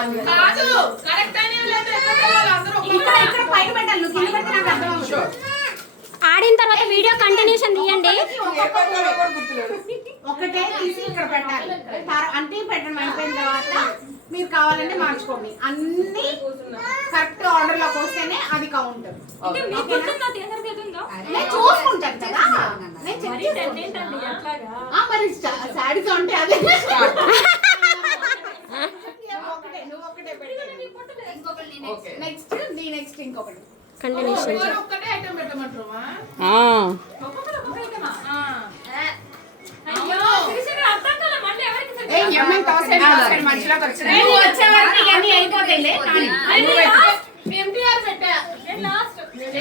కాదు కరెక్ట్ అని లేదు అందరూ ఇక్కడ పైన పెట్టాలి నువ్వు కింద పెడితే నాకు అర్థం అవ్వదు. ఆడిన తర్వాత వీడియో కంటిన్యూషన్ తీయండి. ఒకటే తీసి ఇక్కడ పెట్టాలి. అంటే పెట్టడం అయిపోయిన తర్వాత మీరు కావాలంటే మార్చుకోండి. అన్ని కరెక్ట్ ఆర్డర్ లోకి వస్తేనే అది కౌంట్. నేను చూసుకుంటాను కదా, మరి శారీస్ అంటే అదే నెక్స్ట్ నెక్స్ట్ ఇంకొకటి కంటిన్యూషన్ ఒక్కటే ఐటమ్ పెట్టమంటావా?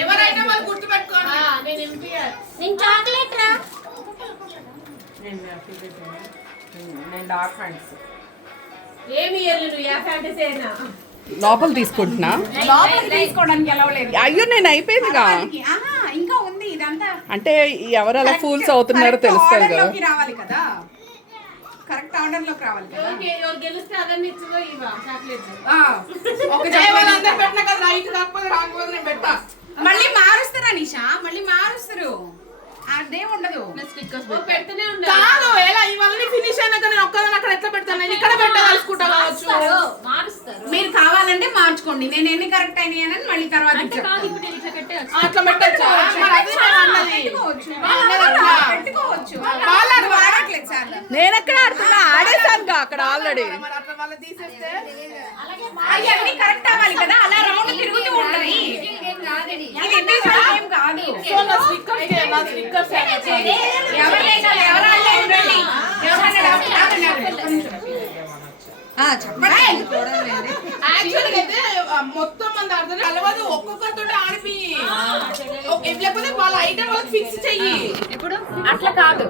ఎవరైనా వాళ్ళు గుర్తుపెట్టుకోండి. నేను ఎంపీఆర్, నేను చాక్లెట్ రా. నేను డార్క్ ఫ్యాన్స్. ఏమి ఇయ్యలేదు ఫ్యాంటసీ అయినా లోపల తీసుకుంటున్నా. లోపల తీసుకోవడానికి ఎలా లేదు. అయ్యో నేను అయిపోయిందిగా. ఇంకా ఉంది ఇదంతా. అంటే ఎవరు అలా ఫూల్స్ అవుతున్నారో తెలుస్తుంది కదా. రావాలి కదా, కరెక్ట్ ఆర్డర్ లోకి రావాలి కదా. ఎవరు గెలిస్తే అదన్నీ ఇచ్చిందో ఇవా చాక్లెట్స్ ఒక వాళ్ళందరూ పెట్టినా కదా, రైట్ కాకపోతే రాకపోతే నేను పెట్టా. మళ్ళీ మారుస్తారా నిషా, మళ్ళీ మారుస్తారు, అదే ఉండదు. పెడుతూనే ఉంటాను. కాదు ఎలా ఇవన్నీ ఫినిష్ అయినాక నేను ఒక్కదాన్ని అక్కడ ఎట్లా పెడతాను? నేను ఇక్కడ పెట్టదలుచుకుంటా కావచ్చు. మీరు కావాలంటే మార్చుకోండి. నేను ఎన్ని కరెక్ట్ అయినాయని మళ్ళీ తర్వాత అట్లా పెట్టచ్చు. పెట్టుకోవచ్చు. నేను ఎక్కడ ఆడుతున్నా, ఆడేసానుగా అక్కడ ఆల్రెడీ. వాళ్ళు తీసేస్తే అవన్నీ కరెక్ట్ అవ్వాలి కదా, అలా రౌండ్ తిరుగుతూ ఉంటది. ఇది ఇండివిజువల్ గేమ్ కాదు. మొత్తం మంది అర్థం కలవదు, ఒక్కొక్కరితో ఆడిపి లేకపోతే వాళ్ళ ఐటమ్ వాళ్ళకి ఫిక్స్ చెయ్యి. ఇప్పుడు అట్లా కాదు.